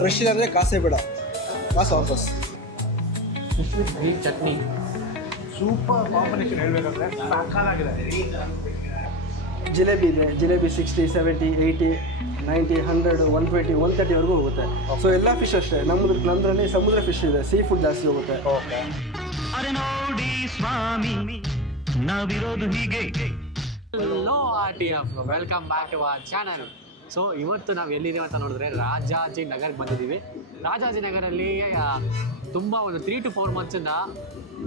Fresh ಇಲ್ಲ ಅಂದರೆ ಕಾಸೇ ಬೇಡ, ಕಾಸು ವಾಪಸ್. Fish with green chutney super combination ಹೇಳಬೇಕಂದ್ರೆ ಸಾಕಾಗಿದೆ. ಜಿಲೇಬಿ ಇದೆ, ಜಿಲೇಬಿ 60, 70, 80, 90, 100, 120, 130ವರೆಗೂ ಹೋಗುತ್ತೆ. ಸೊ ಎಲ್ಲ ಫಿಶ್ ಅಷ್ಟೇ. ನಮ್ಮದ್ರಲ್ಲಿ ಸಮುದ್ರ ಫಿಶ್ ಇದೆ, ಸೀ ಫುಡ್ ಜಾಸ್ತಿ ಹೋಗುತ್ತೆ. ಓಕೆ. ಅರೆ ನೋಡಿ ಸ್ವಾಮಿ ನಾವಿರೋದು ಹೀಗೆ. Hello RTF, welcome back to our channel. So ಇವತ್ತು ನಾವು ಎಲ್ಲಿದ್ದೀವಿ ಅಂತ ನೋಡಿದ್ರೆ ರಾಜಾಜಿನಗರ್ಗೆ ಬಂದಿದ್ದೀವಿ. ರಾಜಾಜಿನಗರಲ್ಲಿ ತುಂಬ ಒಂದು 3 to 4 ಮಂತ್ಸಿಂದ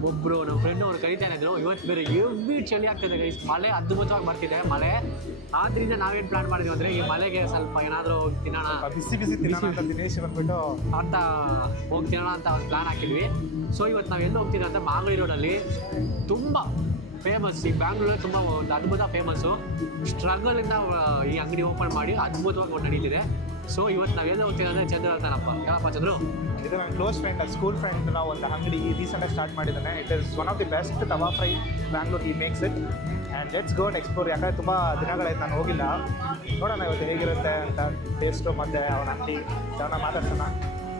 ಒಬ್ಬರು ನಮ್ಮ ಫ್ರೆಂಡ್ ಅವ್ರು ಕರೀತಾನೆ ಇದ್ರು. ಇವತ್ತು ಬೇರೆ ಹೆವಿ ಚಳಿ ಆಗ್ತದೆ ಗೈಸ್, ಮಳೆ ಅದ್ಭುತವಾಗಿ ಬರ್ತಿದೆ ಮಳೆ. ಆದ್ದರಿಂದ ನಾವೇನು ಪ್ಲಾನ್ ಮಾಡಿದ್ವಿ ಅಂದರೆ ಈ ಮಳೆಗೆ ಸ್ವಲ್ಪ ಏನಾದರೂ ತಿನ್ನೋಣ, ಬಿಸಿ ಬಿಸಿ ತಿನ್ನೋಣ ಅಂತ ದಿನೇಶ್ ಬಂದ್ಬಿಟ್ಟು ಅಂತ ಹೋಗಿ ತಿನ್ನೋಣ ಅಂತ ಒಂದು ಪ್ಲಾನ್ ಹಾಕಿದ್ವಿ. ಸೊ ಇವತ್ತು ನಾವು ಎಲ್ಲಿ ಹೋಗ್ತೀವಿ ಅಂತ ಮಾಗಡಿ ರೋಡಲ್ಲಿ ತುಂಬ ಫೇಮಸ್, ಈ ಬ್ಯಾಂಗ್ಳೂರಲ್ಲಿ ತುಂಬ ಒಂದು ಅದ್ಭುತ ಫೇಮಸ್ಸು. ಸ್ಟ್ರಗಲಿಂದ ಈ ಅಂಗಡಿ ಓಪನ್ ಮಾಡಿ ಅದ್ಭುತವಾಗಿ ನಡೀತಿದೆ. ಸೊ ಇವತ್ತು ನಾವು ಎಲ್ಲಿ ಹೋಗ್ತೀವಿ ಅಂದರೆ ಚಂದ್ರ ಅಂತಾನಪ್ಪ. ಯಾವಪ್ಪ ಚಂದ್ರು? ಇದು ನನ್ನ ಕ್ಲೋಸ್ ಫ್ರೆಂಡ್, ಸ್ಕೂಲ್ ಫ್ರೆಂಡ್. ನಾವು ಒಂದು ಅಂಗಡಿ ರೀಸೆಂಟಾಗಿ ಸ್ಟಾರ್ಟ್ ಮಾಡಿದ್ದಾನೆ. It is one of the best tawa fry Bangalore. ಈ makes it and let's go and explore. ಯಾಕಂದರೆ ತುಂಬ ದಿನಗಳಾಯ್ತು ನಾನು ಹೋಗಿಲ್ಲ. ನೋಡೋಣ ಇವತ್ತು ಹೇಗಿರುತ್ತೆ ಅಂತ ಟೇಸ್ಟು ಮತ್ತು ಅವನ ಅಂಗಡಿ ಅವನ ಮಾತಾಡ್ಸೋಣ.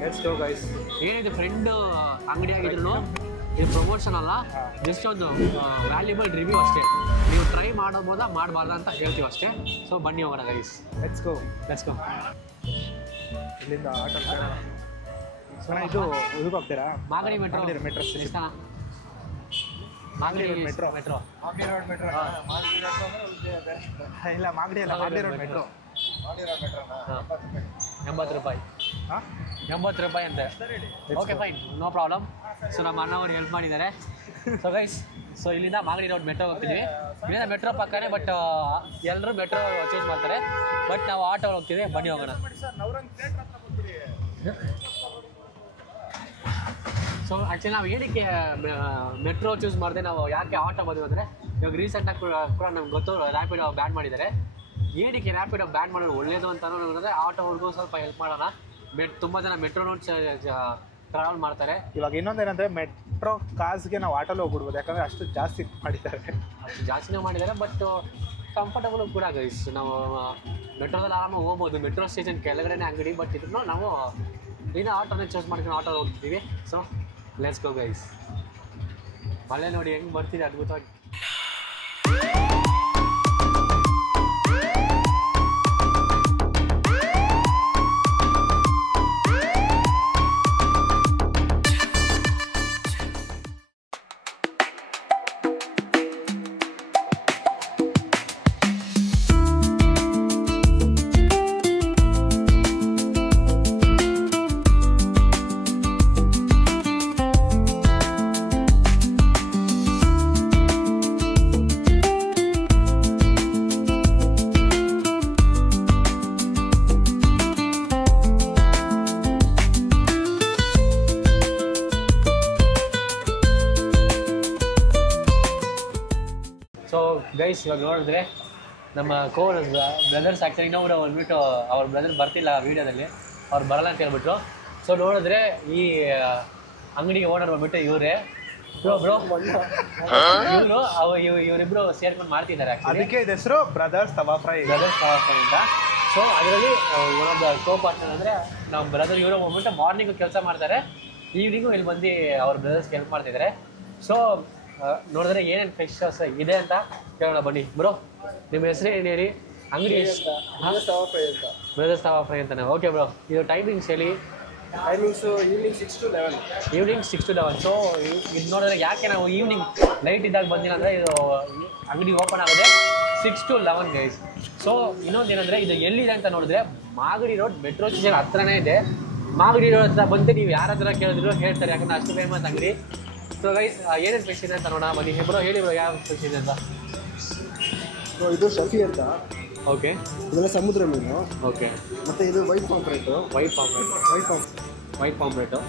Let's go guys. ಏನಿದೆ ಫ್ರೆಂಡ್ ಅಂಗಡಿ ಆಗಿದ್ರು ಇದು ಪ್ರಮೋಷನ್ ಅಲ್ಲ, ಜಸ್ಟ್ ಒಂದು ವ್ಯಾಲ್ಯೂಬಲ್ ರಿವ್ಯೂ ಅಷ್ಟೇ. ನೀವು ಟ್ರೈ ಮಾಡೋಬೋದಾ ಮಾಡಬಾರ್ದ ಅಂತ ಹೇಳ್ತೀವಿ ಅಷ್ಟೇ. ಸೊ ಬನ್ನಿ ಹೋಗೋಣ ಗೈಸ್, ಲೆಟ್ಸ್ ಗೋ. ಇಲ್ಲಿಂದ ಆಟೋ ಇದು ಇದಕ್ಕೆ ಹೋಗ್ತೀರಾ? Magadi metro metro station. Magadi metro ಇಲ್ಲ, ಮಾಗಡಿ ಅಲ್ಲ, ಮಾಗಡಿ ರೋಡ್ ಮೆಟ್ರೋ. 80 ರೂಪಾಯಿ. ಹಾಂ, 80 ರೂಪಾಯಿ ಅಂತೆ. Okay fine, no problem. So ನಮ್ಮ ಅಣ್ಣವ್ರು ಹೆಲ್ಪ್ ಮಾಡಿದ್ದಾರೆ. ಸೊ ಗೈಸ್, ಸೊ ಇಲ್ಲಿಂದ ಮಾಗಡಿ ರೋಡ್ ಮೆಟ್ರೋ ಹೋಗ್ತಿದ್ವಿ. ಇಲ್ಲಿಂದ ಮೆಟ್ರೋ ಪಕ್ಕನೇ, ಬಟ್ ಎಲ್ಲರೂ ಮೆಟ್ರೋ ಚೂಸ್ ಮಾಡ್ತಾರೆ, ಬಟ್ ನಾವು ಆಟೋ ಹೋಗ್ತೀವಿ. ಬನ್ನಿ ಹೋಗೋಣ. ಸೊ ಆ್ಯಕ್ಚುಲಿ ನಾವು ಏನಕ್ಕೆ ಮೆಟ್ರೋ ಚೂಸ್ ಮಾಡಿದೆ, ನಾವು ಯಾಕೆ ಆಟೋ ಬಂದ್ವಿ ಅಂದರೆ ಇವಾಗ ರೀಸೆಂಟಾಗಿ ಕೂಡ ನಮ್ಗೆ ಗೊತ್ತು ರ್ಯಾಪಿಡೋ ಬ್ಯಾನ್ ಮಾಡಿದ್ದಾರೆ. ಏನಕ್ಕೆ ರ್ಯಾಪಿಡೋ ಬ್ಯಾನ್ ಮಾಡೋದು ಒಳ್ಳೆಯದು ಅಂತ ನೋಡಿದ್ರೆ ಆಟೋವ್ರಿಗೂ ಸ್ವಲ್ಪ ಹೆಲ್ಪ್ ಮಾಡೋಣ. ತುಂಬ ಜನ ಮೆಟ್ರೋನೂ ಟ್ರಾವೆಲ್ ಮಾಡ್ತಾರೆ. ಇವಾಗ ಇನ್ನೊಂದೇನಂದರೆ ಮೆಟ್ರೋ ಕಾಸ್ಗೆ ನಾವು ಆಟೋಲ್ಲಿ ಹೋಗ್ಬಿಡ್ಬೋದು, ಯಾಕಂದರೆ ಅಷ್ಟು ಜಾಸ್ತಿ ಮಾಡಿದ್ದಾರೆ. ಅಷ್ಟು ಜಾಸ್ತಿನೇ ಮಾಡಿದ್ದಾರೆ, ಬಟ್ ಕಂಫರ್ಟಬಲ್ ಕೂಡ ಗೈಸ್. ನಾವು ಮೆಟ್ರೋದಲ್ಲಿ ಆರಾಮಾಗಿ ಹೋಗ್ಬೋದು. ಮೆಟ್ರೋ ಸ್ಟೇಷನ್ ಕೆಳಗಡೆನೇ ಅಂಗಡಿ, ಬಟ್ ಇದನ್ನು ನಾವು ಇನ್ನು ಆಟೋನೇ ಚೂಸ್ ಮಾಡ್ಕೊಂಡು ಆಟೋ ಹೋಗ್ತಿದ್ದೀವಿ. So let's go guys. ಮಳೆ ನೋಡಿ ಹೆಂಗೆ ಬರ್ತಿದೆ ಅದ್ಭುತವಾಗಿ. ಸೊ ಗೈಸ್, ಇವಾಗ ನೋಡಿದ್ರೆ ನಮ್ಮ ಬ್ರದರ್ಸ್ ಆ್ಯಕ್ಚುಲಿ ಇನ್ನೊಬ್ರು ಬಂದ್ಬಿಟ್ಟು ಅವ್ರ ಬ್ರದರ್ ಬರ್ತಿಲ್ಲ ವೀಡಿಯೋದಲ್ಲಿ, ಅವ್ರು ಬರಲ್ಲ ಅಂತ ಹೇಳ್ಬಿಟ್ರು. ಸೊ ನೋಡಿದ್ರೆ ಈ ಅಂಗಡಿಗೆ ಓನರ್ ಬಂದ್ಬಿಟ್ಟು ಇವರೇ ಬ್ರೋ ಇವರಿಬ್ರು ಸೇರ್ಕೊಂಡು ಮಾಡ್ತಿದ್ದಾರೆ. ಅದಕ್ಕೆ ಇದು ಹೆಸರು ಬ್ರದರ್ಸ್ ತವಾ ಫ್ರೈ ಅಂತ. ಸೊ ಅದರಲ್ಲಿ ಒಂದೊಂದು ಕೋ ಪಾರ್ಟ್ನರ್ ಅಂದರೆ ನಮ್ಮ ಬ್ರದರ್ ಇವರು ಬಂದ್ಬಿಟ್ಟು ಮಾರ್ನಿಂಗು ಕೆಲಸ ಮಾಡ್ತಾರೆ, ಈವ್ನಿಂಗು ಇಲ್ಲಿ ಬಂದು ಅವ್ರ ಬ್ರದರ್ಸ್ಗೆ ಹೆಲ್ಪ್ ಮಾಡ್ತಿದ್ದಾರೆ. ಸೊ ನೋಡಿದ್ರೆ ಏನೇನು ಫಿಶಸ್ ಇದೆ ಅಂತ ಕೇಳೋಣ ಬನ್ನಿ. ಬ್ರೋ, ನಿಮ್ಮ ಹೆಸರು ಏನು ಹೇಳಿ? ಅಂಗಡಿ ಬ್ರದರ್ಸ್ ತವಾ ಫ್ರೈ ಅಂತಾನೆ. ಓಕೆ ಬ್ರೋ, ಇದು ಟೈಮಿಂಗ್ಸ್ ಹೇಳಿ. Timings evening 6 to 11. Evening 6 to 11. So ಇದು ನೋಡಿದ್ರೆ ಯಾಕೆ ನಾವು ಈವ್ನಿಂಗ್ ಲೈಟ್ ಇದ್ದಾಗ ಬಂದಿಲ್ಲ ಅಂದರೆ ಇದು ಅಂಗಡಿ ಓಪನ್ ಆಗೋದೆ 6 to 11 ಗೈಸ್. ಸೊ ಇನ್ನೊಂದೇನೆಂದರೆ ಇದು ಎಲ್ಲಿದೆ ಅಂತ ನೋಡಿದ್ರೆ ಮಾಗಡಿ ರೋಡ್ ಮೆಟ್ರೋ ಸ್ಟೇಷನ್ ಹತ್ರನೇ ಇದೆ. ಮಾಗಡಿ ರೋಡ್ ಹತ್ರ ಬಂದು ನೀವು ಯಾರ ಹತ್ರ ಕೇಳಿದ್ರು ಹೇಳ್ತಾರೆ, ಯಾಕಂದರೆ ಅಷ್ಟು ಫೇಮಸ್ ಅಂಗಡಿ. ಸೊ ಗೈಸ್, ಏನೇನು ಫಿಶ್ ಇದೆ ಅಂತ ನೋಡೋಣ ಬನ್ನಿ. ಬ್ರೋ ಹೇಳಿ ಬ್ರೋ, ಯಾವ ಫಿಶ್ ಇದೆ ಅಂತ. ಸೊ ಇದು ಶಫಿ ಅಂತ. ಓಕೆ, ಇದೆಲ್ಲ ಸಮುದ್ರ ಮೀನು. ಓಕೆ, ಮತ್ತು ಇದು white pomfret. White pomfret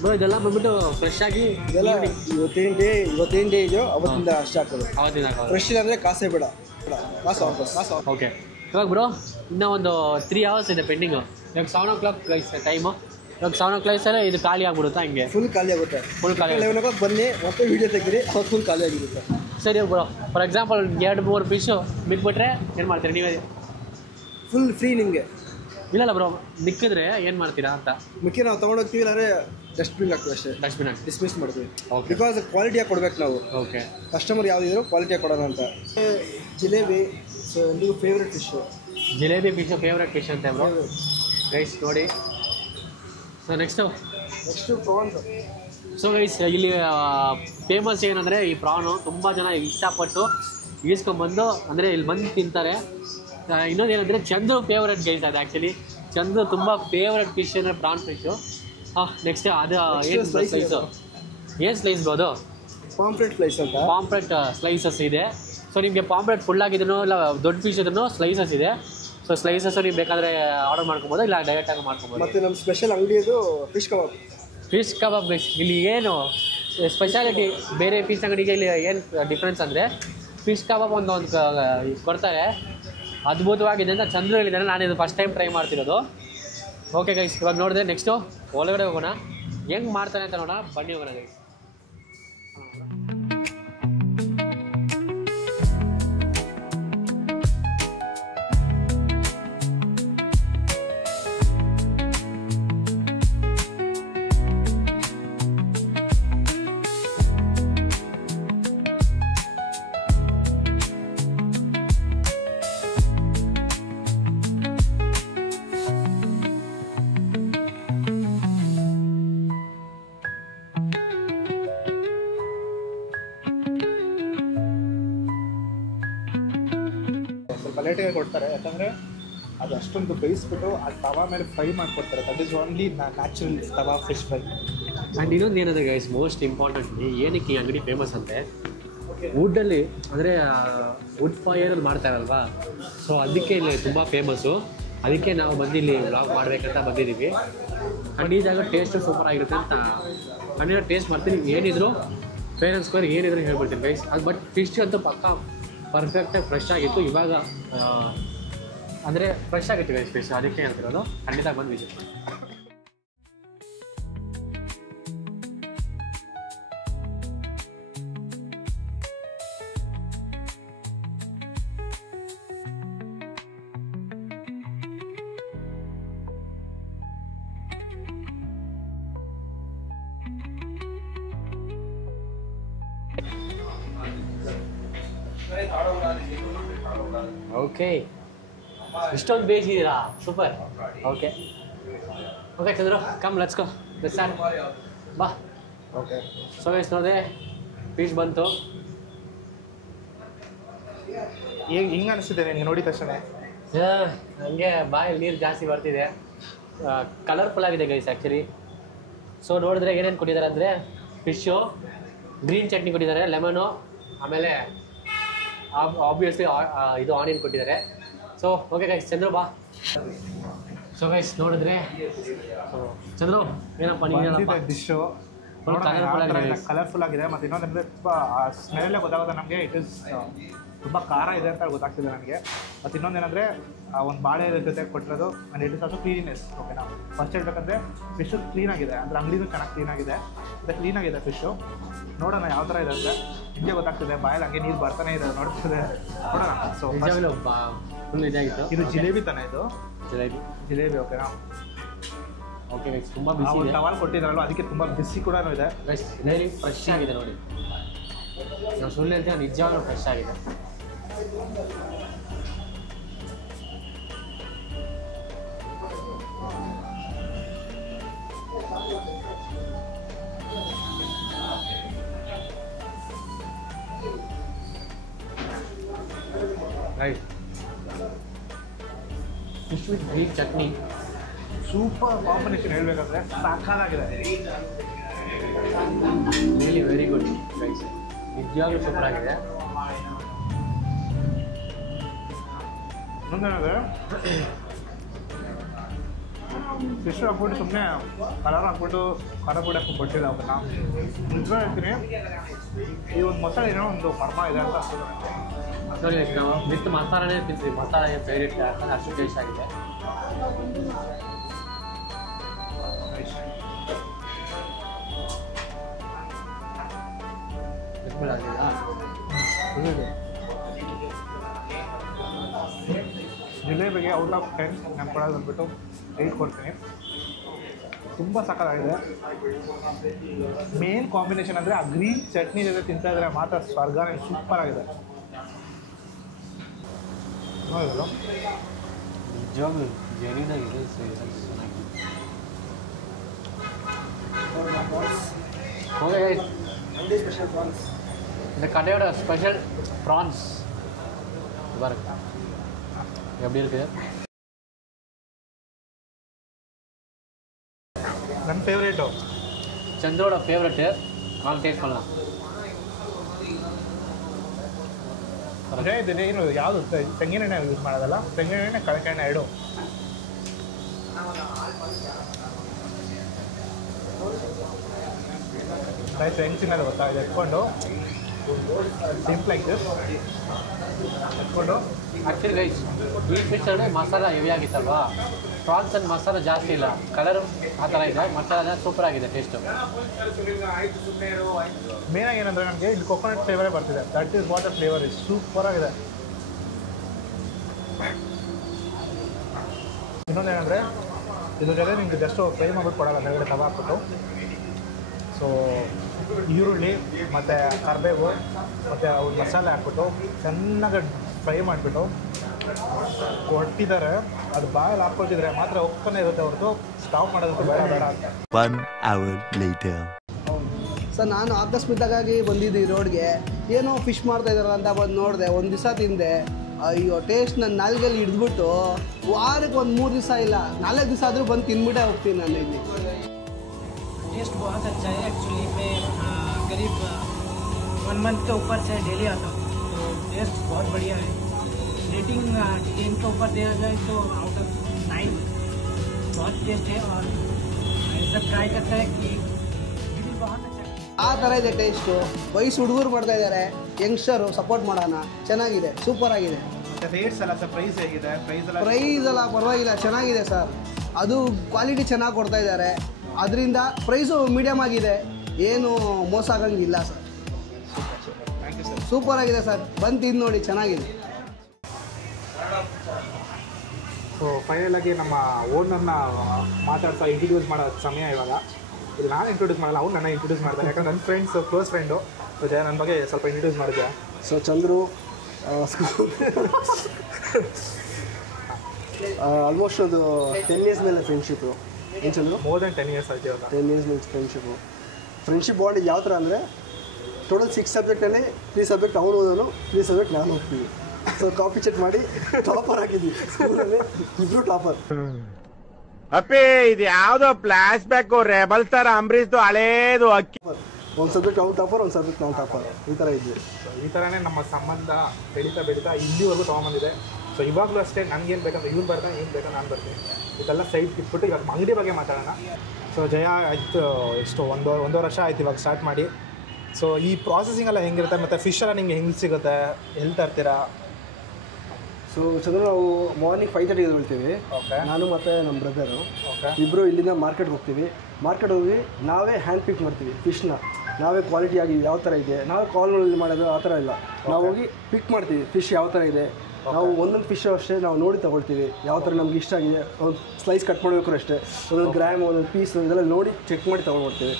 bro. ಇದೆಲ್ಲ ಬಂದ್ಬಿಟ್ಟು ಫ್ರೆಶ್ ಆಗಿ ಇದೆಲ್ಲ ಇವತ್ತೇನು ಡೇ ಇದೆಯೋ ಅವತ್ತಿಂದ ಸ್ಟಾರ್ಟ್ ಆಗೋದು. ಅವತ್ತಿನ ಫ್ರೆಶ್ ಇಲ್ಲ ಅಂದರೆ ಕಾಸೇ ಬೇಡ, ಕಾಸು ವಾಪಸ್. ಓಕೆ, ಇವಾಗ ಬ್ರೋ ಇನ್ನೂ ಒಂದು 3 hours ಇದೆ ಪೆಂಡಿಂಗು. ಇವಾಗ 7 o'clock ಗೈಸ್ ಟೈಮು. ಇವಾಗ 7 o'clock ಇದು ಖಾಲಿ ಆಗ್ಬಿಡುತ್ತಾ? ಹಂಗೆ ಫುಲ್ ಖಾಲಿ ಆಗುತ್ತೆ. 11 o'clock ಬನ್ನಿ, ಮತ್ತೆ ವೀಡಿಯೋ ತೆಗೀರಿ, ಅವಾಗ ಫುಲ್ ಖಾಲಿ ಆಗಿರುತ್ತೆ. ಸರಿ ಬ್ರೋ, ಫಾರ್ ಎಕ್ಸಾಂಪಲ್ 2-3 ಫಿಶು ಬಿಟ್ಬಿಟ್ರೆ ಏನು ಮಾಡ್ತೀರಿ ನೀವೇ? ಫುಲ್ ಫ್ರೀ ನಿಮಗೆ. ಇಲ್ಲ ಬ್ರೋ, ಮಿಕ್ಕಿದ್ರೆ ಏನು ಮಾಡ್ತೀರಾ ಅಂತ. ಮಿಕ್ಕಿ ನಾವು ತೊಗೊಂಡೋಗ್ತೀವಿ, ಇಲ್ಲಾಂದರೆ ಡಸ್ಟ್ಬಿನ್ ಹಾಕ್ತೀವಿ ಅಷ್ಟೇ. ಡಸ್ಟ್ಬಿನ್ ಹಾಕಿ ಡಿಸ್ಮಿಸ್ ಮಾಡ್ತೀವಿ. ಓಕೆ. ಬಿಕಾಸ್ ಕ್ವಾಲಿಟಿಯಾಗಿ ಕೊಡ್ಬೇಕು ನಾವು. ಓಕೆ. ಕಸ್ಟಮರ್ ಯಾವುದಿದ್ರು ಕ್ವಾಲಿಟಿಯಾಗಿ ಕೊಡೋಣ ಅಂತ. ಜಿಲೇಬಿ ಸೊ ಎಲ್ರಿಗೂ favourite fish. Jalebi fish favourite fish ಅಂತ ಬ್ರೋ ಗೈಸ್ ನೋಡಿ. So next prawns. So guys ಇಲ್ಲಿ ಫೇಮಸ್ ಏನಂದರೆ ಈ ಪ್ರಾನು ತುಂಬ ಜನ ಇಷ್ಟಪಟ್ಟು ಈಸ್ಕೊಂಡ್ಬಂದು ಅಂದರೆ ಇಲ್ಲಿ ಬಂದು ತಿಂತಾರೆ. ಇನ್ನೊಂದು ಏನಂದರೆ ಚಂದ್ರು ಫೇವ್ರೆಟ್ ಗೈಸ್ ಅದು ಆ್ಯಕ್ಚುಲಿ. ಚಂದ್ರು ತುಂಬ ಫೇವ್ರೆಟ್ ಫಿಶ್ ಅಂದರೆ ಪ್ರಾನ್ ಫಿಶ್ಶು. ನೆಕ್ಸ್ಟ್ ಅದು ಏನು ಸ್ಲೈಸು, ಏನು ಸ್ಲೈಸ್ ಅದು ಪಾಂಪ್ಲೆಟ್ ಸ್ಲೈಸ್ ಅಂತ. ಪಾಂಪ್ಲೆಟ್ ಸ್ಲೈಸಸ್ ಇದೆ. ಸೊ ನಿಮಗೆ ಪಾಂಪ್ಲೆಟ್ ಫುಲ್ ಆಗಿದ್ರು ಇಲ್ಲ ದೊಡ್ಡ ಫಿಶ್ ಇದ್ರೂ ಸ್ಲೈಸಸ್ ಇದೆ. ಸೊ ಸ್ಲೈಸಸ್ ನೀವು ಬೇಕಾದರೆ ಆರ್ಡರ್ ಮಾಡ್ಕೊಬೋದು, ಇಲ್ಲ ಡೈರೆಕ್ಟಾಗಿ ಮಾಡ್ಕೊಬೋದು. ಮತ್ತು ನಮ್ಮ ಸ್ಪೆಷಲ್ ಅಂಗಡಿಯದು fish kebab. Fish kebab guys ಇಲ್ಲಿ ಏನು ಸ್ಪೆಷಾಲಿಟಿ ಬೇರೆ ಫಿಶ್ ಅಂಗಡಿಗೆ ಇಲ್ಲಿ ಏನು ಡಿಫ್ರೆನ್ಸ್ ಅಂದರೆ ಫಿಶ್ ಕಬಾಬ್ ಒಂದು ಕೊಡ್ತಾರೆ, ಅದ್ಭುತವಾಗಿದೆ ಅಂತ ಚಂದ್ರು ಹೇಳಿದ್ದಾರೆ. ನಾನು ಇದು ಫಸ್ಟ್ ಟೈಮ್ ಟ್ರೈ ಮಾಡ್ತಿರೋದು. ಓಕೆ ಗೈಸ್, ಇವಾಗ ನೋಡಿದ್ರೆ ನೆಕ್ಸ್ಟು ಒಳಗಡೆ ಹೋಗೋಣ, ಹೆಂಗೆ ಮಾಡ್ತಾರೆ ಅಂತ ನೋಡೋಣ. ಬನ್ನಿ ಹೋಗೋಣ ಗೈಸ್. ಸ್ವಲ್ಪ ಲೇಟಾಗಿ ಕೊಡ್ತಾರೆ, ಯಾಕಂದರೆ ಅದು ಅಷ್ಟೊಂದು ಬೇಯಿಸ್ಬಿಟ್ಟು ಆ ತವಾ ಮೇಲೆ ಫ್ರೈ ಮಾಡಿಕೊಡ್ತಾರೆ. That is only natural tawa fish fry. And ಇನ್ನೊಂದು ಏನಂದರೆ ಗೈಸ್ ಮೋಸ್ಟ್ ಇಂಪಾರ್ಟೆಂಟ್ಲಿ ಏನಕ್ಕೆ ಈ ಅಂಗಡಿ ಫೇಮಸ್ ಅಂತೆ ವುಡ್ಡಲ್ಲಿ ಅಂದರೆ ವುಡ್ ಫೈರಲ್ಲಿ ಮಾಡ್ತಾರಲ್ವಾ, ಸೊ ಅದಕ್ಕೆ ಇಲ್ಲಿ ತುಂಬ ಫೇಮಸ್ಸು. ಅದಕ್ಕೆ ನಾವು ಬಂದು ಇಲ್ಲಿ ವ್ಲಾಗ್ ಮಾಡಬೇಕಂತ ಬಂದಿದ್ದೀವಿ. ಆ್ಯಂಡ್ ಈ ಜಾಗ ಟೇಸ್ಟು ಸೂಪರ್ ಆಗಿರುತ್ತೆ ಅಂತ ಖಂಡಿತ ಟೇಸ್ಟ್ ಮಾಡ್ತೀನಿ. ಏನಿದ್ರು ಫೇರ್ ಆ್ಯಂಡ್ ಸ್ಕ್ವೇರ್ ಏನಿದ್ರು ಹೇಳ್ಬಿಡ್ತೀನಿ ಗೈಸ್. ಅದು ಬಟ್ ಫಿಶ್ ಅಂತೂ ಪಕ್ಕಾ ಪರ್ಫೆಕ್ಟಾಗಿ ಫ್ರೆಶ್ ಆಗಿತ್ತು. ಇವಾಗ ಅಂದರೆ ಫ್ರೆಶ್ ಆಗಿತ್ತು ಗೈಸ್ ಫಿಶ್, ಅದಕ್ಕೆ ಹೇಳ್ತಿರೋದು. ಖಂಡಿತ ಬಂದು ವಿಸಿಟ್ ಮಾಡಿ. ಓಕೆ, ಇಷ್ಟೊಂದು ಬೇಯಿಸಿದ್ದೀರಾ, super. Okay okay Chandru, come let's go sir, ಬಾ. ಓಕೆ, ಸೊ ಗೈಸ್ ನೋಡಿದೆ ಫಿಶ್ ಬಂತು. ಈಗ ಹಿಂಗೆ ಅನಿಸ್ತಿದೆ ನಿಮ್ಗೆ ನೋಡಿದ ತಕ್ಷಣ? ಹಂಗೆ ಬಾಯಲ್ಲಿ ನೀರು ಜಾಸ್ತಿ ಬರ್ತಿದೆ. ಕಲರ್ಫುಲ್ ಆಗಿದೆ ಗೈಸ್ ಆ್ಯಕ್ಚುಲಿ. ಸೊ ನೋಡಿದ್ರೆ ಏನೇನು ಕೊಟ್ಟಿದ್ದಾರೆ ಅಂದರೆ ಫಿಶ್ಶು, ಗ್ರೀನ್ ಚಟ್ನಿ ಕೊಟ್ಟಿದ್ದಾರೆ, ಲೆಮನು, ಆಮೇಲೆ ಆಬ್ವಿಯಸ್ಲಿ ಇದು ಆನಿಯನ್ ಕೊಟ್ಟಿದ್ದಾರೆ. ಸೊ ಓಕೆ ಗೈಸ್, ಚಂದ್ರು ಬಾ. ಸೊ ಗೈಸ್ ನೋಡಿದ್ರೆ ಚಂದ್ರು ಏನಪ್ಪ ನೀನೇನಪ್ಪ ಡಿಶ್ಶು ಕಲರ್ಫುಲ್ ಆಗಿದೆ. ಮತ್ತು ಇನ್ನೊಂದಂದರೆ ತುಂಬ ಸ್ಮೆಲ್ಲೇ ಗೊತ್ತಾಗೋದು ನಮಗೆ. ಇಟ್ ಇಸ್ ತುಂಬ ಖಾರ ಇದೆ ಅಂತ ಗೊತ್ತಾಗ್ತಿದೆ ನನಗೆ. ಮತ್ತು ಇನ್ನೊಂದೇನೆಂದರೆ ಒಂದು ಬಾಳೆ ಜೊತೆ ಕೊಟ್ಟಿರೋದು. And it is also cleanness. ಓಕೆನಾ, ಫಸ್ಟ್ ಹೇಳ್ಬೇಕಂದ್ರೆ ಫಿಶ್ಶು ಕ್ಲೀನಾಗಿದೆ, ಅಂದರೆ ಅಂಗಡಿನೂ ಚೆನ್ನಾಗಿ ಕ್ಲೀನಾಗಿದೆ, ಮತ್ತು ಕ್ಲೀನಾಗಿದೆ ಫಿಶ್ಶು. ನೋಡೋಣ ಯಾವ ಥರ ಇದೆ ಅಂತ. ನಿಮಗೆ ಗೊತ್ತಾಗ್ತಿದೆ, ಬಾಯಲ್ಲಿ ಹಂಗೆ ನೀರು ಬರ್ತಾನೆ ಇದೆ, ನೋಡ್ತಿದೆ, ನೋಡೋಣ. ಸೊ ಫುಲ್ ಇದಾಗಿತ್ತು. ಇದು ಜಿಲೇಬಿ ತಾನೆ? ಇದು ಜಿಲೇಬಿ ಓಕೆನಾ? ಓಕೆ ಗೈಸ್, ತುಂಬ ಬಿಸಿ ಇದೆ. ಟವಲ್ ಕೊಟ್ಟಿದ್ದಾರಲ್ವ, ಅದಕ್ಕೆ ತುಂಬ ಬಿಸಿ ಕೂಡ ಇದೆ ಗೈಸ್. ಜಿಲೇಬಿ ಫ್ರೆಶ್ ಆಗಿದೆ ನೋಡಿ, ನಾವು ಸುಳ್ಳು ಹೇಳ್ತೀವಿ, ನಿಜವಾಗ್ಲೂ ಫ್ರೆಶ್ ಆಗಿದೆ. Right, fish with green chutney super combination. ಹೇಳಬೇಕಂದ್ರೆ ಸಾಕಾಗಿದೆ. ರಿಯಲಿ ವೆರಿ ಗುಡ್ ಗೈಸ್, ನಿಜವಾಗ್ಲೂ ಸೂಪರ್ ಆಗಿದೆ. ಮುಂದೇನಂದರೆ ಫಿಶ್ ಹಾಕ್ಬಿಟ್ಟು ಸುಮ್ಮನೆ ಕಲರ್ ಹಾಕ್ಬಿಟ್ಟು ಖಾರ ಪುಡಿ ಹಾಕ್ಬಿಟ್ಟು ಕೊಟ್ಟಿಲ್ಲ ಅವನ್ನ. ನಿಜ ಹೇಳ್ತೀನಿ, ಈ ಒಂದು ಮಸಾಲೆ ಏನೋ ಒಂದು ಮರ್ಮ ಇದೆ ಅಂತ ಅನ್ಸುತ್ತೆ ನನಗೆ. ನೋಡಿ ನಾವು ವಿತ್ ಮಸಾಲನೇ ತಿಂತೀವಿ, ಮಸಾಲ ಏನು ಫೇವ್ರೇಟ್ ಯಾಕಂದರೆ ಅಷ್ಟು ಟೇಸ್ಟ್ ಆಗಿದೆ. ಜಿಲೇಬಿಗೆ ಔಟ್ ಆಫ್ 10 ನಾನು ಕೊಡೋದು ಬಂದ್ಬಿಟ್ಟು 8 ಕೊಡ್ತೀನಿ. ತುಂಬ ಸಕ್ಕತ್ತಾಗಿದೆ. ಮೇನ್ ಕಾಂಬಿನೇಷನ್ ಅಂದರೆ ಆ ಗ್ರೀನ್ ಚಟ್ನಿ ಜೊತೆ ತಿಂತಾ ಇದ್ರೆ ಮಾತ್ರ ಸ್ವರ್ಗನೇ ಸೂಪರ್ ಆಗಿದೆ. ನೋಡಿದ್ರು ನಿಜವಾಗ್ಲೂ ಜೆನ್ಯೂನಾಗಿದೆ. Okay guys, Monday special prawns. இந்த கடையோட ஸ்பெஷல் ப்ரான்ஸ் பாருங்க எப்படி இருக்கு. ನನ್ನ ಫೇವ್ರೇಟು, ಚಂದ್ರೋட ಫೇವ್ರೇಟು. வாங்க ಟೇಸ್ಟ್ பண்ணலாம். ಅದೇ ಇದೇನು ಯಾವುದು ತೆಂಗಿನೆಣ್ಣೆ ಯೂಸ್ ಮಾಡೋದಲ್ಲ, ತೆಂಗಿನೆಣ್ಣೆ ಕಳಕೆಣ್ಣೆ ಎರಡು. ರೈಸ್ ಹೆಂಗೆ ತಿನ್ನೋದು ಗೊತ್ತಾ, ಇದು ಎತ್ಕೊಂಡು ಸಿಂಪಲ್ ಲೈಕ್ ದಿಸ್ ಎತ್ಕೊಂಡು. ಆ್ಯಕ್ಚುಲಿ ಗೈಸ್, ಈ ಫಿಶ್ ಅಂದರೆ ಮಸಾಲ ಹೆವಿ ಆಗಿತ್ತಲ್ವಾ, ಪ್ರಾನ್ಸ್ ಅಂಡ್ ಮಸಾಲ ಜಾಸ್ತಿ ಇಲ್ಲ, ಕಲರ್ ಆ ಥರ ಇದೆ, ಮಸಾಲ ಸೂಪರ್ ಆಗಿದೆ ಟೇಸ್ಟು. ಮೇನಾಗಿ ಏನಂದರೆ ನನಗೆ ಇಲ್ಲಿ ಕೊಕೊನಟ್ ಫ್ಲೇವರೇ ಬರ್ತಿದೆ. That is what the flavour is super ಆಗಿದೆ. ಇನ್ನೊಂದು ಏನಂದರೆ ಇದ್ರ ಜೊತೆ ನಿಮಗೆ ಜಸ್ಟ್ ಫ್ರೈ ಮಾಡ್ಬಿಟ್ಟು ಕೊಡೋಲ್ಲ, ಮೇಲ್ಗಡೆ ತವ ಹಾಕ್ಬಿಟ್ಟು. ಸೊ ಈರುಳ್ಳಿ ಮತ್ತು ಕರಿಬೇವು ಮತ್ತು ಅವ್ರ ಮಸಾಲೆ ಹಾಕ್ಬಿಟ್ಟು ಚೆನ್ನಾಗಿ ಫ್ರೈ ಮಾಡಿಬಿಟ್ಟು ಕೊಟ್ಟಿದ್ದಾರೆ. ಅದು ಬಾಯಲ್ಲಿ ಹಾಕ್ಕೊಳ್ತಿದ್ರೆ ಮಾತ್ರ ಹೋಗ್ತಾನೆ ಇರುತ್ತೆ ಹೊರತು ಸ್ಟಾಪ್ ಮಾಡೋದಕ್ಕೆ ಬೇಡ ಬೇಡ ಅಂತ. 1 hour later. ಸರ್, ನಾನು ಆಕಸ್ಮಿಕವಾಗಿ ಬಂದಿದ್ದು ಈ ರೋಡ್ಗೆ, ಏನೋ ಫಿಶ್ ಮಾಡ್ತಾ ಇದ್ದಾರಲ್ಲ ಅಂತ ಬಂದು ನೋಡಿದೆ. ಒಂದು ದಿವಸ ತಿಂದೆ, ಅಯ್ಯೋ ಟೇಸ್ಟ್ ನನ್ನ ನಾಲ್ಗೆಲ್ಲಿ ಹಿಡಿದ್ಬಿಟ್ಟು ವಾರಕ್ಕೆ ಒಂದು 3 ದಿವಸ ಇಲ್ಲ 4 ದಿವಸ ಆದರೂ ಬಂದು ತಿಂದ್ಬಿಟ್ಟೆ ಹೋಗ್ತೀನಿ ನಾನು ಇಲ್ಲಿ. टेस्ट बहुत अच्छा है। एक्चुअली मैं करीब 1 मंथ के ऊपर से डेली आता हूँ, तो टेस्ट बहुत बढ़िया है। रेटिंग 10 के ऊपर दिया जाए तो आउट ऑफ 9 बहुत टेस्ट है, और सब ट्राई करता है कि बहुत अच्छा है। ಆ ಥರ ಇದೆ ಟೇಸ್ಟು. ವಯಸ್ಸು ಹುಡುಗರು ಮಾಡ್ತಾ ಇದ್ದಾರೆ, ಯಂಗ್ಸ್ಟರು ಸಪೋರ್ಟ್ ಮಾಡೋಣ. ಚೆನ್ನಾಗಿದೆ, ಸೂಪರ್ ಆಗಿದೆ. ಮತ್ತು ರೇಟ್ಸ್ ಎಲ್ಲ ಸರ್, ಪ್ರೈಸ್ ಹೇಗಿದೆ? ಪ್ರೈಸ್ ಎಲ್ಲ ಪರವಾಗಿಲ್ಲ, ಚೆನ್ನಾಗಿದೆ ಸರ್. ಅದು ಕ್ವಾಲಿಟಿ ಚೆನ್ನಾಗಿ ಕೊಡ್ತಾ ಇದ್ದಾರೆ, ಅದರಿಂದ ಪ್ರೈಸು ಮೀಡಿಯಮ್ ಆಗಿದೆ, ಏನು ಮೋಸ ಆಗಂಗಿಲ್ಲ sir. Thank you sir. Super ಆಗಿದೆ ಸರ್, ಬಂದು ತಿಂದು ನೋಡಿ, ಚೆನ್ನಾಗಿದೆ. ಸೊ ಫೈನಲ್ ಆಗಿ ನಮ್ಮ ಓನರ್ನ ಮಾತಾಡ್ತಾ ಇಂಟ್ರೊಡ್ಯೂಸ್ ಮಾಡೋ ಸಮಯ ಇವಾಗ. ಇಲ್ಲಿ ನಾನು ಇಂಟ್ರೊಡ್ಯೂಸ್ ಮಾಡಲ್ಲ, ಅವ್ರು ನನ್ನ ಇಂಟ್ರೊಡ್ಯೂಸ್ ಮಾಡ್ತಾರೆ. ಯಾಕಂದ್ರೆ ನನ್ನ ಫ್ರೆಂಡ್ಸ್, ಕ್ಲೋಸ್ ಫ್ರೆಂಡು. ಸೊ ಜಯ, ನನ್ನ ಬಗ್ಗೆ ಸ್ವಲ್ಪ ಇಂಟ್ರೊಡ್ಯೂಸ್ ಮಾಡಿದ್ಯಾ? ಸೊ ಚಂದ್ರು ಆಲ್ಮೋಸ್ಟ್ ಒಂದು 10 ಇಯರ್ಸ್ ಮೇಲೆ ಫ್ರೆಂಡ್ಶಿಪ್ಪು. ಏನು ಚಂದ್ರು? ಮೋರ್ ದೆನ್ 10 ಇಯರ್ಸ್ ಆಯ್ತು ಇವಾಗ. 10 ಇಯರ್ಸ್ ಮೇಲೆ ಫ್ರೆಂಡ್ಶಿಪ್ಪು. ಫ್ರೆಂಡ್ಶಿಪ್ ಬಾಂಡ್ ಯಾವ ಥರ ಅಂದರೆ, ಟೋಟಲ್ 6 ಸಬ್ಜೆಕ್ಟಲ್ಲಿ 3 ಸಬ್ಜೆಕ್ಟ್ ಅವನು ಓದೋನು, 3 ಸಬ್ಜೆಕ್ಟ್ ನಾನು ಹೋಗ್ತೀವಿ. ಸೊ ಕಾಪಿ ಚೆಕ್ ಮಾಡಿ ಟಾಪರ್ ಹಾಕಿದ್ವಿ ಸ್ಕೂಲಲ್ಲಿ, ಇಬ್ಬರು ಟಾಪರ್. ಅಪ್ಪಿ, ಇದು ಯಾವುದೋ ಫ್ಲಾಶ್ ಬ್ಯಾಕ್ ರೆಬಲ್ ತರ ಅಂಬರೀಶ್ದು ಹಳೇದು ಅಕ್ಕಿ. ಒಂದು ಸಬ್ಜೆಕ್ಟ್ ಅವ್ನು ಟಾಪರ್, ಒಂದು ಸಬ್ಜೆಕ್ಟ್ ನಾವು ಟಾಪರ್, ಈ ಥರ ಇದ್ವಿ. ಈ ಥರನೇ ನಮ್ಮ ಸಂಬಂಧ ಬೆಳೀತಾ ಇಲ್ಲಿವರೆಗೂ ತೊಗೊಂಬಂದಿದೆ. ಸೊ ಇವಾಗಲೂ ಅಷ್ಟೇ, ನನಗೇನು ಬೇಕಂದ್ರೆ ಇವ್ನು ಬರ್ತಾನೆ, ಏನು ಬೇಕಂದ್ರೆ ನಾನು ಬರ್ತೀನಿ. ಇದೆಲ್ಲ ಸೈಡ್ ಇಟ್ಬಿಟ್ಟು ಇವಾಗ ಅಂಗಡಿ ಬಗ್ಗೆ ಮಾತಾಡೋಣ. ಸೊ ಜಯ ಆಯಿತು, ಎಷ್ಟು ಒಂದೂವರೆ ವರ್ಷ ಆಯ್ತು ಇವಾಗ ಸ್ಟಾರ್ಟ್ ಮಾಡಿ. ಸೊ ಈ ಪ್ರಾಸೆಸಿಂಗ್ ಎಲ್ಲ ಹೆಂಗಿರುತ್ತೆ, ಮತ್ತು ಫಿಶ್ ಎಲ್ಲ ನಿಮಗೆ ಹೆಂಗೆ ಸಿಗುತ್ತೆ, ಎಲ್ಲಿ ತರ್ತೀರಾ? ಸೊ ಚಂದ್ರ, ನಾವು ಮಾರ್ನಿಂಗ್ 5:30ಗೆ ಹೇಳ್ತೀವಿ. ಓಕೆ. ನಾನು ಮತ್ತು ನಮ್ಮ ಬ್ರದರು ಓಕೆ. ಇಬ್ಬರು ಇಲ್ಲಿಂದ ಮಾರ್ಕೆಟ್ಗೆ ಹೋಗ್ತೀವಿ. ಮಾರ್ಕೆಟ್ ಹೋಗಿ ನಾವೇ ಹ್ಯಾಂಡ್ ಪಿಕ್ ಮಾಡ್ತೀವಿ ಫಿಶ್ನ. ನಾವೇ ಕ್ವಾಲಿಟಿ ಆಗಿ ಯಾವ ಥರ ಇದೆ, ನಾವೇ ಕಾಲ್ ಮಾಡೋದು ಆ ಥರ ಇಲ್ಲ. ನಾವು ಹೋಗಿ ಪಿಕ್ ಮಾಡ್ತೀವಿ ಫಿಶ್ ಯಾವ ಥರ ಇದೆ. ನಾವು ಒಂದೊಂದು ಫಿಶ್ ಅಷ್ಟೇ ನಾವು ನೋಡಿ ತೊಗೊಳ್ತೀವಿ, ಯಾವ ಥರ ನಮ್ಗೆ ಇಷ್ಟ ಆಗಿದೆ. ಒಂದು ಸ್ಲೈಸ್ ಕಟ್ ಮಾಡಬೇಕು ಅಷ್ಟೇ, ಒಂದೊಂದು ಗ್ರಾಮ್, ಒಂದೊಂದು ಪೀಸು ಇದೆಲ್ಲ ನೋಡಿ ಚೆಕ್ ಮಾಡಿ ತೊಗೊಂಡ್ಬಿಡ್ತೀವಿ.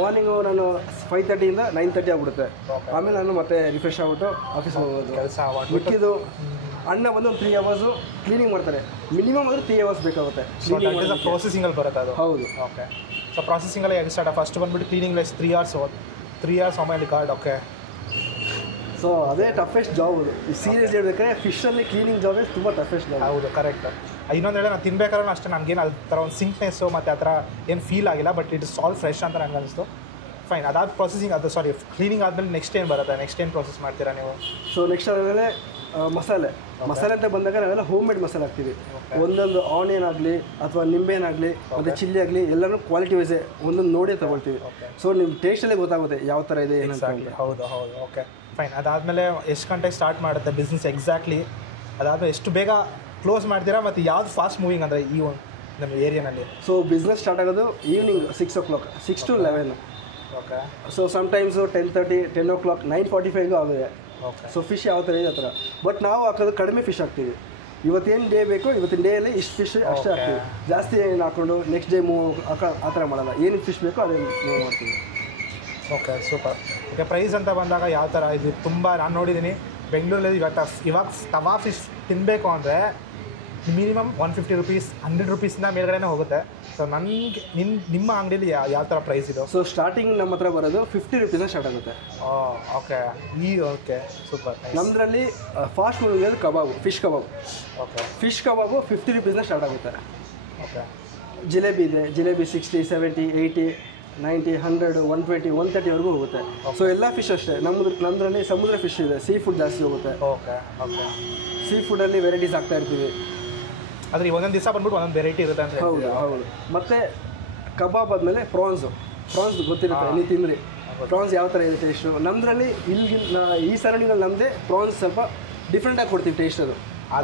ಮಾರ್ನಿಂಗು ನಾನು 5:30ಇಂದ 9:30 ಆಗಿಬಿಡುತ್ತೆ. ಆಮೇಲೆ ನಾನು ಮತ್ತೆ ರಿಫ್ರೆಶ್ ಆಗ್ಬಿಟ್ಟು ಆಫೀಸ್ಗೆ ಹೋಗೋದು. ಕೆಲಸ ಮಿಕ್ಕಿದ್ದು ಅಣ್ಣ ಬಂದು ಒಂದು 3 ಅವರ್ಸು ಕ್ಲೀನಿಂಗ್ ಮಾಡ್ತಾರೆ. ಮಿನಿಮಮ್ ಅಂದರೆ 3 ಅವರ್ಸ್ ಬೇಕಾಗುತ್ತೆ ಕ್ಲೀನಿಂಗ್. ಪ್ರೊಸೆಸಿಂಗಲ್ಲಿ ಬರುತ್ತೆ ಅದು? ಹೌದು. ಓಕೆ. ಸೊ ಪ್ರೊಸೆಸಿಂಗಲ್ಲಿ ಹೆಂಗೆ ಸ್ಟಾರ್ಟ್? ಫಸ್ಟ್ ಬಂದುಬಿಟ್ಟು ಕ್ಲೀನಿಂಗ್ ಲೆಸ್ 3 ಅವರ್ಸ್ ಆಮೇಲೆ ಗಾರ್ಡ್. ಓಕೆ. ಸೊ ಅದೇ ಟಫೆಸ್ಟ್ ಜಾಬ್ ಅದು. ಈ ಸೀರಿಯಸ್ ಹೇಳ್ಬೇಕಾದ್ರೆ ಫಿಶಲ್ಲಿ ಕ್ಲೀನಿಂಗ್ ಜಾಬೇ ತುಂಬ ಟಫೆಸ್ಟ್ ಜಾಬ್. ಹೌದು, ಕರೆಕ್ಟ್. ಇನ್ನೊಂದು ಹೇಳಿ, ನಾನು ತಿನ್ಬೇಕಾದ್ರೂ ಅಷ್ಟೇ ನನಗೇನು ಅದು ಥರ ಒಂದು ಸಿಂಕ್ನೆಸ್ಸು ಮತ್ತು ಆ ಥರ ಏನು ಫೀಲ್ ಆಗಿಲ್ಲ. But it is all fresh ಅಂತ ನನಗೆ ಅನಿಸ್ತು. ಫೈನ್. ಅದಾದ ಪ್ರೊಸೆಸಿಂಗ್, ಅದು ಸಾರಿ ಕ್ಲೀನಿಂಗ್ ಆದಮೇಲೆ ನೆಕ್ಸ್ಟ್ ಏನು ಬರುತ್ತೆ? ನೆಕ್ಸ್ಟ್ ಏನು ಪ್ರೊಸೆಸ್ ಮಾಡ್ತೀರಾ ನೀವು? ಸೊ ನೆಕ್ಸ್ಟ್ ಆದಮೇಲೆ ಮಸಾಲೆ ಅಂತ ಬಂದಾಗ ನಾವೆಲ್ಲ ಹೋಮ್ ಮೇಡ್ ಮಸಾಲೆ ಹಾಕ್ತೀವಿ. ಒಂದೊಂದು ಆನಿಯನ್ ಆಗಲಿ ಅಥವಾ ನಿಂಬೆಹಣ್ಣಾಗಲಿ ಮತ್ತು ಚಿಲ್ಲಿ ಆಗಲಿ ಎಲ್ಲನೂ ಕ್ವಾಲಿಟಿ ವೈಸೇ ಒಂದೊಂದು ನೋಡೇ ತೊಗೊಳ್ತೀವಿ. ಸೊ ನಿಮ್ಮ ಟೇಸ್ಟಲ್ಲೇ ಗೊತ್ತಾಗುತ್ತೆ ಯಾವ ಥರ ಇದೆ ಏನಂತ. ಹೌದು. Okay, fine. ಅದಾದಮೇಲೆ ಎಷ್ಟು ಗಂಟೆಗೆ ಸ್ಟಾರ್ಟ್ ಮಾಡುತ್ತೆ ಬಿಸ್ನೆಸ್ ಎಕ್ಸಾಕ್ಟ್ಲಿ? ಅದಾದಮೇಲೆ ಎಷ್ಟು ಬೇಗ ಕ್ಲೋಸ್ ಮಾಡ್ತೀರಾ? ಮತ್ತು ಯಾವ್ದು ಫಾಸ್ಟ್ ಮೂವಿಂಗ್ ಅಂದರೆ ಈ ಒಂದು ನಮ್ಮ ಏರಿಯಾನಲ್ಲಿ? ಸೊ ಬಿಸ್ನೆಸ್ ಸ್ಟಾರ್ಟ್ ಆಗೋದು evening 6 o'clock, 6 to 11. Okay. So sometimes 10:30, 10 o'clock, 9:45ಗೂ ಆಗಿದೆ. ಓಕೆ. ಸೊ ಫಿಶ್ ಯಾವ ಥರ ಇದೆ ಆ ಥರ. ಬಟ್ ನಾವು ಹಾಕೋದು ಕಡಿಮೆ ಫಿಶ್ ಹಾಕ್ತೀವಿ. ಇವತ್ತೇನು ಡೇ ಬೇಕೋ ಇವತ್ತಿನ ಡೇಯಲ್ಲಿ ಇಷ್ಟು ಫಿಶ್ ಅಷ್ಟೇ ಹಾಕ್ತೀವಿ. ಜಾಸ್ತಿ ಏನು ಹಾಕೊಂಡು ನೆಕ್ಸ್ಟ್ ಡೇ ಮೂವ್ ಆ ಥರ ಮಾಡಲ್ಲ. ಏನು ಫಿಶ್ ಬೇಕೋ ಅದನ್ನು ಮೂವ್ ಮಾಡ್ತೀವಿ. Okay super. ಓಕೆ ಪ್ರೈಸ್ ಅಂತ ಬಂದಾಗ ಯಾವ ಥರ ಇದು ತುಂಬ ನಾನು ನೋಡಿದ್ದೀನಿ ಬೆಂಗಳೂರಲ್ಲಿ ಇವಾಗ ತವಾ ಫಿಶ್ ತಿನ್ನಬೇಕು ಅಂದರೆ ಮಿನಿಮಮ್ 150 ರೂಪೀಸ್ 100 ರೂಪೀಸಿಂದ ಮೇಲ್ಗಡೆನೇ ಹೋಗುತ್ತೆ. ಸೊ ನನಗೆ ನಿಮ್ಮ ಅಂಗಡಿಯಲ್ಲಿ ಯಾವ ಥರ ಪ್ರೈಸ್ ಇದು? ಸೊ ಸ್ಟಾರ್ಟಿಂಗ್ ನಮ್ಮ ಹತ್ರ ಬರೋದು 50 ರೂಪೀಸಿಂದ ಸ್ಟಾರ್ಟ್ ಆಗುತ್ತೆ. Okay okay super. ನಮ್ಮದ್ರಲ್ಲಿ ಫಾಸ್ಟ್ ಮೂವಿಂಗ್ ಕಬಾಬು, ಫಿಶ್ ಕಬಾಬು. ಓಕೆ ಫಿಶ್ ಕಬಾಬು 50 ರೂಪೀಸಿಂದ ಸ್ಟಾರ್ಟ್ ಆಗುತ್ತೆ. ಓಕೆ ಜಿಲೇಬಿ ಇದೆ, ಜಿಲೇಬಿ 60, 70, 80, 90, 100, 120, 130ವರೆಗೂ ಹೋಗುತ್ತೆ. ಸೊ ಎಲ್ಲ ಫಿಶ್ ಅಷ್ಟೇ. ನಮ್ಮದ್ರಲ್ಲಿ ಸಮುದ್ರ ಫಿಶ್ ಇದೆ, ಸೀ ಫುಡ್ ಜಾಸ್ತಿ ಹೋಗುತ್ತೆ. ಓಕೆ ಓಕೆ ಸೀ ಫುಡ್ಡಲ್ಲಿ ವೆರೈಟೀಸ್ ಆಗ್ತಾ ಇರ್ತೀವಿ. ಆದರೆ ಒಂದೊಂದು ದಿವಸ ಬಂದ್ಬಿಟ್ಟು ಒಂದೊಂದು ವೆರೈಟಿ ಇರುತ್ತೆ ಅಂತ. ಹೌದು. ಮತ್ತು ಕಬಾಬ್ ಆದಮೇಲೆ ಪ್ರಾನ್ಸ್ ಗೊತ್ತಿರುತ್ತೆ, ನೀವು ತಿಂದ್ರಿ ಪ್ರಾನ್ಸ್ ಯಾವ ಥರ ಇದೆ ಟೇಸ್ಟು. ನಮ್ಮದ್ರಲ್ಲಿ ಈ ಸರಣಿಗಳಲ್ಲಿ ನಮ್ಮದೇ ಪ್ರಾನ್ಸ್ ಸ್ವಲ್ಪ ಡಿಫ್ರೆಂಟಾಗಿ ಕೊಡ್ತೀವಿ ಟೇಸ್ಟ್. ಅದು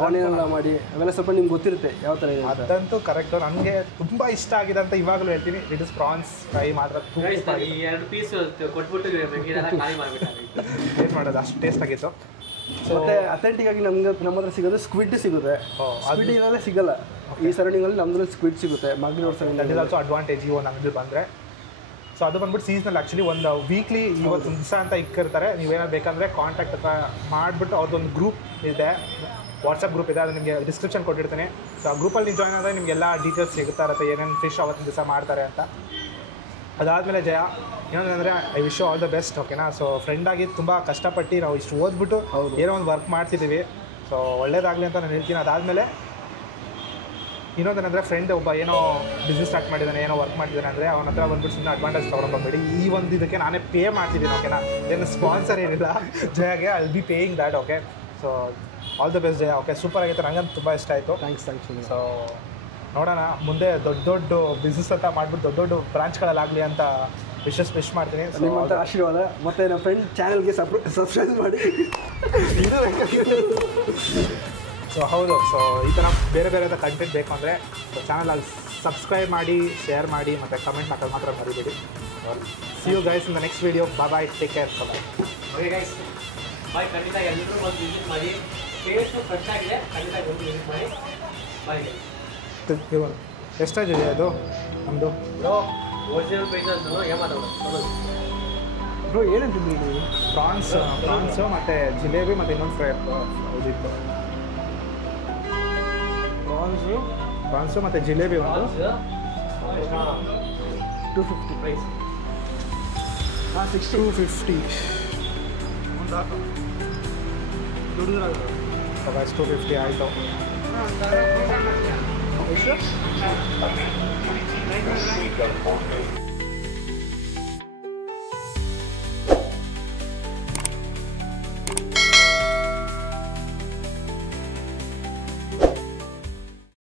ಆನೆಲ್ಲ ಮಾಡಿ ಅವೆಲ್ಲ ಸ್ವಲ್ಪ ನಿಮ್ಗೆ ಗೊತ್ತಿರುತ್ತೆ ಯಾವ ಥರ ಇದೆ. ಅದಂತೂ ಕರೆಕ್ಟು. ನನಗೆ ತುಂಬ ಇಷ್ಟ ಆಗಿದೆ ಅಂತ ಇವಾಗಲೂ ಹೇಳ್ತೀನಿ. ಇಟ್ ಇಸ್ ಪ್ರಾನ್ಸ್ ಫ್ರೈ ಮಾತ್ರ. ಈ 2 ಪೀಸ್ ಕೊಟ್ಬಿಟ್ಟು ಖಾಲಿ ಮಾಡಿಬಿಟ್ಟು ಏನು ಮಾಡೋದು, ಅಷ್ಟು ಟೇಸ್ಟ್ ಆಗಿತ್ತು. ಮತ್ತೆ ಅಥೆಂಟಿಕ್ ಆಗಿ ನಮ್ಮ ಹತ್ರ ಸಿಗೋದು ಸ್ಕ್ವಿಡ್ ಸಿಗುತ್ತೆ. ಸ್ಕ್ವಿಡ್ ಇದರಲ್ಲೇ ಸಿಗಲ್ಲ ಈ ಸರಣಿಗಳಲ್ಲಿ. ನಮ್ಮದ್ರಲ್ಲಿ ಸ್ಕ್ವಿಡ್ ಸಿಗುತ್ತೆ ಮಂಗಳೂರು ಸರಣಿಯಲ್ಲಿ. ದಟ್ ಇಸ್ ಆಲ್ಸೋ ಅಡ್ವಾಂಟೇಜ್ ಈ ಒಂದು ಅಂಗಡಿ ಬಂದರೆ. ಸೊ ಅದು ಬಂದ್ಬಿಟ್ಟು ಸೀಸನಲ್. ಆ್ಯಕ್ಚುಲಿ ಒಂದು ವೀಕ್ಲಿ ಇವತ್ತು ದಿವಸ ಅಂತ ಇಕ್ಕಿರ್ತಾರೆ. ನೀವೇನಾದ್ರು ಬೇಕಂದರೆ ಕಾಂಟ್ಯಾಕ್ಟ್ ಮಾಡಿಬಿಟ್ಟು ಅವ್ರದ್ದೊಂದು ಗ್ರೂಪ್ ಇದೆ, ವಾಟ್ಸಪ್ ಗ್ರೂಪ್ ಇದೆ, ಅದು ನಿಮಗೆ ಡಿಸ್ಕ್ರಿಪ್ಷನ್ ಕೊಟ್ಟಿರ್ತೀನಿ. ಸೊ ಆ ಗ್ರೂಪಲ್ಲಿ ನೀವು ಜಾಯ್ನ್ ಆದರೆ ನಿಮಗೆಲ್ಲ ಡೀಟೇಲ್ಸ್ ಸಿಗ್ತಾ ಇರುತ್ತೆ, ಏನೇನು ಫಿಶ್ ಅವತ್ತಿನ ದಿವಸ ಮಾಡ್ತಾರೆ ಅಂತ. ಅದಾದಮೇಲೆ ಜಯ ಏನಂದರೆ I wish all the best. ಓಕೆನಾ? ಸೊ ಫ್ರೆಂಡಾಗಿ ತುಂಬ ಕಷ್ಟಪಟ್ಟು ನಾವು ಇಷ್ಟು ಓದ್ಬಿಟ್ಟು ಏನೋ ಒಂದು ವರ್ಕ್ ಮಾಡ್ತಿದ್ದೀವಿ. ಸೊ ಒಳ್ಳೇದಾಗಲಿ ಅಂತ ನಾನು ಹೇಳ್ತೀನಿ. ಅದಾದಮೇಲೆ ಇನ್ನೊಂದೇನೆಂದರೆ ಫ್ರೆಂಡ್ ಒಬ್ಬ ಏನೋ ಬಿಸ್ನೆಸ್ ಸ್ಟಾರ್ಟ್ ಮಾಡಿದ್ದಾನೆ, ಏನೋ ವರ್ಕ್ ಮಾಡಿದ್ದಾನೆ ಅಂದರೆ ಅವನ ಹತ್ರ ಬಂದ್ಬಿಟ್ಟು ಸುಮ್ಮನೆ ಅಡ್ವಾಂಟೇಜ್ ತೊಗೊಂಡ್ಬಂಬೇಡಿ. ಈ ಒಂದು ಇದಕ್ಕೆ ನಾನೇ ಪೇ ಮಾಡ್ತಿದ್ದೀನಿ. ಓಕೆನಾ? ಏನು ಸ್ಪಾನ್ಸರ್ ಏನಿಲ್ಲ ಜಯಾಗೆ, I will be paying that. Okay so all the best Jaya. Okay super ಆಗಿತ್ತು, ನಂಗಂತೂ ತುಂಬ ಇಷ್ಟ ಆಯಿತು. ಥ್ಯಾಂಕ್ಸ್. ಸೊ ನೋಡೋಣ ಮುಂದೆ ದೊಡ್ಡ ಬಿಸ್ನೆಸ್ ಅಂತ ಮಾಡಿಬಿಟ್ಟು ದೊಡ್ಡ ಬ್ರಾಂಚ್ಗಳಲ್ಲಾಗಲಿ ಅಂತ ವಿಶ್ ಮಾಡ್ತೀನಿ. ನಿಮ್ಮಂಥ ಆಶೀರ್ವಾದ. ಮತ್ತು ನಮ್ಮ ಫ್ರೆಂಡ್ ಚಾನಲ್ಗೆ ಸಬ್ಸ್ಕ್ರೈಬ್ ಮಾಡಿ. ಸೊ ಹೌದು. ಸೊ ಈ ಥರ ಬೇರೆ ಕಂಟೆಂಟ್ ಬೇಕು ಅಂದರೆ ಸೊ ಚಾನಲಲ್ಲಿ ಸಬ್ಸ್ಕ್ರೈಬ್ ಮಾಡಿ, ಶೇರ್ ಮಾಡಿ ಮತ್ತು ಕಮೆಂಟ್ ಮಾಡೋದು ಮಾತ್ರ ಮರಿಬೇಡಿ. See you guys in the next video. Bye, take care. Bye. Okay guys, bye. ಖಂಡಿತ ಎಲ್ಲರೂ ಬಂದು ವಿಸಿಟ್ ಮಾಡಿ. ಟೇಸ್ಟು ಫ್ರೆಶ್ ಆಗಿದೆ, ಖಂಡಿತ ಬಂದು ವಿಸಿಟ್ ಮಾಡಿ. Bye guys. ಎಷ್ಟಾಗಿದೆ ಅದು ನಮ್ಮದು ಒರಿಜಿನಲ್ ಪ್ರೈಸಸ್ ಏಮಾದ್ರು ಬ್ರೋ ಏನಂತಿದ್ವಿ ನೀವು? ಪ್ರಾನ್ಸು ಮತ್ತು ಜಿಲೇಬಿ ಮತ್ತು ಇನ್ನೊಂದು ಫ್ರೈ ಇದಿತ್ತು. ಪ್ರಾನ್ಸು ಮತ್ತು ಜಿಲೇಬಿ ಒಂದು 250 ಪ್ರೈಸ್. 250 250 ಆಯಿತು. ಎಷ್ಟು?